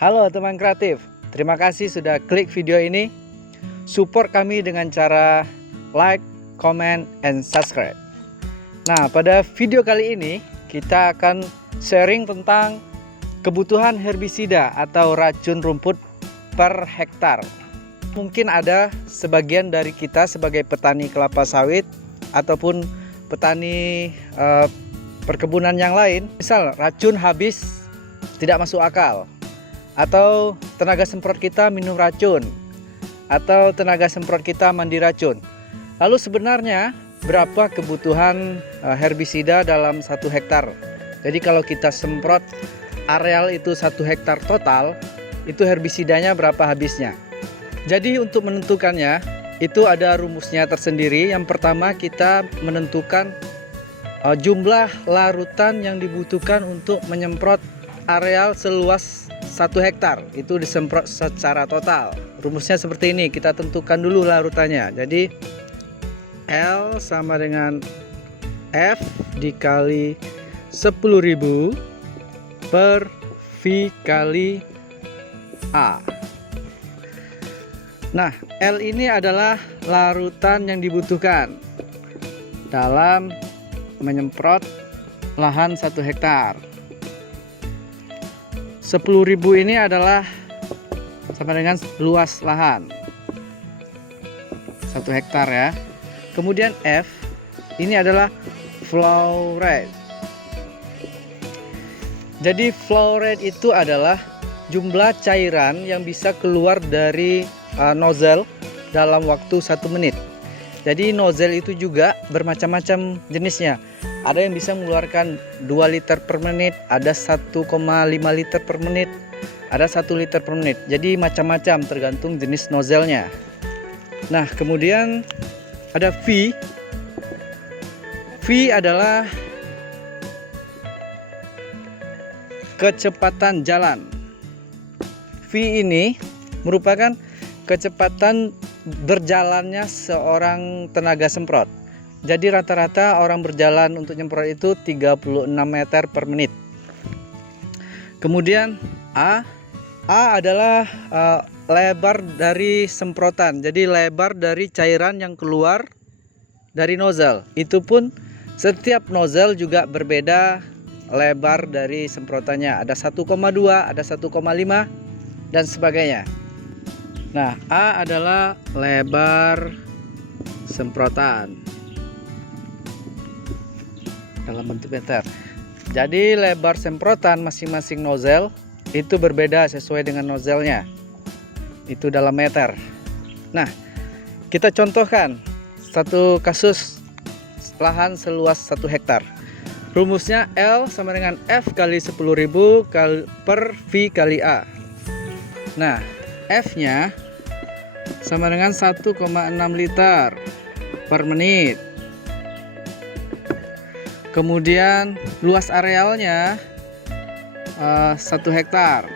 Halo teman kreatif, terima kasih sudah klik video ini. Support kami dengan cara like, comment, and subscribe. Nah, pada video kali ini kita akan sharing tentang kebutuhan herbisida atau racun rumput per hektar. Mungkin ada sebagian dari kita sebagai petani kelapa sawit ataupun petani perkebunan yang lain, misal racun habis tidak masuk akal, atau tenaga semprot kita minum racun, atau tenaga semprot kita mandi racun. Lalu sebenarnya berapa kebutuhan herbisida dalam 1 hektar? Jadi kalau kita semprot areal itu 1 hektar total, itu herbisidanya berapa habisnya? Jadi untuk menentukannya itu ada rumusnya tersendiri. Yang pertama kita menentukan jumlah larutan yang dibutuhkan untuk menyemprot areal seluas 1 hektar. Itu disemprot secara total. Rumusnya seperti ini, kita tentukan dulu larutannya. Jadi L sama dengan F dikali 10.000 per V kali A. Nah, L ini adalah larutan yang dibutuhkan dalam menyemprot lahan 1 hektar. 10.000 ini adalah sama dengan luas lahan 1 hektar ya. Kemudian F ini adalah flow rate. Jadi flow rate itu adalah jumlah cairan yang bisa keluar dari nozzle dalam waktu 1 menit. Jadi nozzle itu juga bermacam-macam jenisnya. Ada yang bisa mengeluarkan 2 liter per menit, ada 1,5 liter per menit, ada 1 liter per menit. Jadi macam-macam tergantung jenis nozzle-nya. Nah, kemudian ada V. V adalah kecepatan jalan. V ini merupakan kecepatan berjalannya seorang tenaga semprot. Jadi rata-rata orang berjalan untuk nyemprot itu 36 meter per menit. Kemudian A adalah lebar dari semprotan. Jadi lebar dari cairan yang keluar dari nozzle. Itu pun setiap nozzle juga berbeda lebar dari semprotannya. Ada 1,2, ada 1,5 dan sebagainya. Nah, A adalah lebar semprotan dalam bentuk meter. Jadi lebar semprotan masing-masing nozzle itu berbeda sesuai dengan nozzle-nya. Itu dalam meter. Nah, kita contohkan satu kasus lahan seluas 1 hektar. Rumusnya L sama dengan F kali 10.000 per V kali A. Nah, F-nya sama dengan 1,6 liter per menit. Kemudian luas arealnya 1 hektar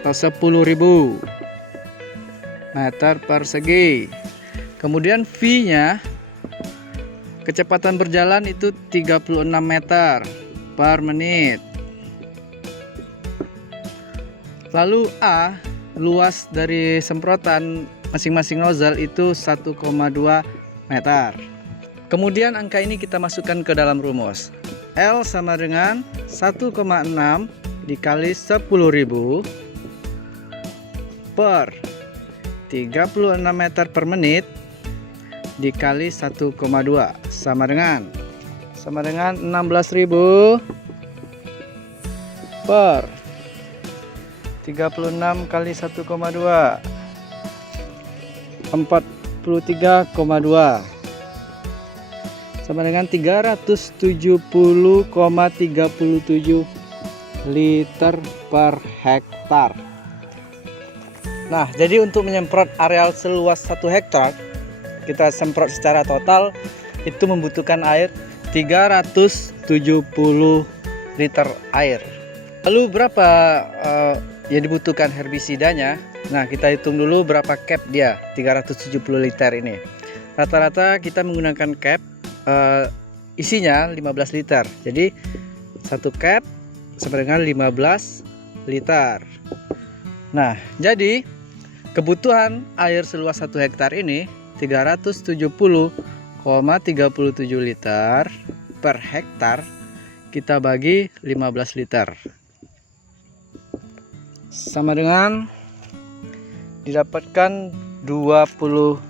atau 10.000 meter persegi. Kemudian V-nya kecepatan berjalan itu 36 meter per menit. Lalu A, luas dari semprotan masing-masing nozzle itu 1,2 meter. Kemudian angka ini kita masukkan ke dalam rumus. L sama dengan 1,6 dikali 10.000 per 36 meter per menit dikali 1,2 sama dengan 16.000 per 36 kali 1,2 43,2 sama dengan 370,37 liter per hektar. Nah, jadi untuk menyemprot areal seluas 1 hektar, kita semprot secara total itu membutuhkan air 370 liter air. Lalu berapa yang dibutuhkan herbisidanya? Nah, kita hitung dulu berapa cap dia 370 liter ini. Rata-rata kita menggunakan cap isinya 15 liter. Jadi 1 cap sama dengan 15 liter. Nah, jadi kebutuhan air seluas 1 hektar ini 370,37 liter per hektar. Kita bagi 15 liter. Sama dengan didapatkan 24,69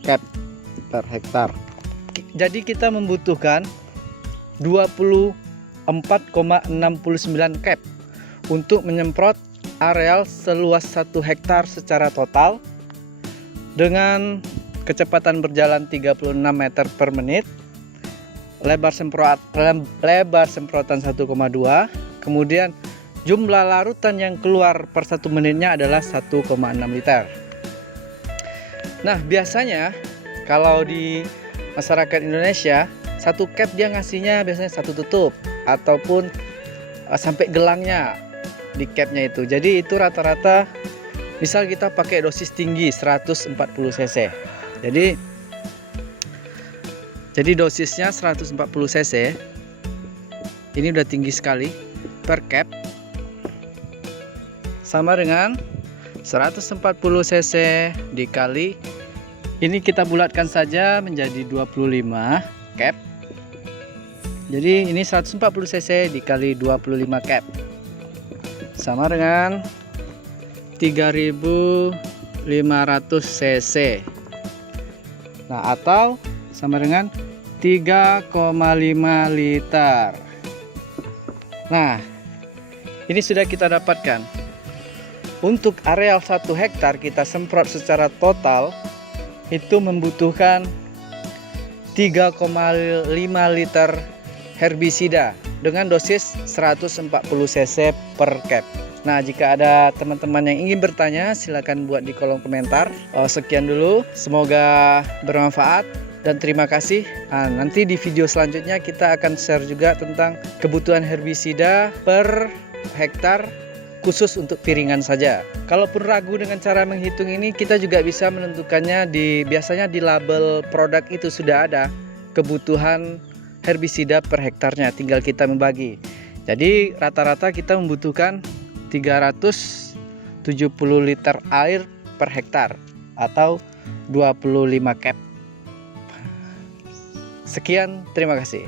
cap per hektar. Jadi kita membutuhkan 24,69 cap untuk menyemprot areal seluas 1 hektar secara total dengan kecepatan berjalan 36 meter per menit, lebar semprotan 1,2, kemudian jumlah larutan yang keluar per 1 menitnya adalah 1,6 liter. Nah, biasanya kalau di masyarakat Indonesia, 1 cap dia ngasihnya biasanya 1 tutup ataupun sampai gelangnya di capnya itu. Jadi itu rata-rata, misal kita pakai dosis tinggi 140 cc. Jadi dosisnya 140 cc. Ini udah tinggi sekali per cap. Sama dengan 140 cc dikali, ini kita bulatkan saja menjadi 25 cap. Jadi ini 140 cc dikali 25 cap sama dengan 3500 cc. Nah, atau sama dengan 3,5 liter. Nah, ini sudah kita dapatkan. Untuk areal 1 hektar kita semprot secara total itu membutuhkan 3,5 liter herbisida dengan dosis 140 cc per cap. Nah, jika ada teman-teman yang ingin bertanya, silakan buat di kolom komentar. Sekian dulu, semoga bermanfaat dan terima kasih. Nah, nanti di video selanjutnya kita akan share juga tentang kebutuhan herbisida per hektar khusus untuk piringan saja. Kalaupun ragu dengan cara menghitung ini, kita juga bisa menentukannya biasanya di label produk itu sudah ada kebutuhan herbisida per hektarnya, tinggal kita membagi. Jadi rata-rata kita membutuhkan 370 liter air per hektar atau 25 cap. Sekian, terima kasih.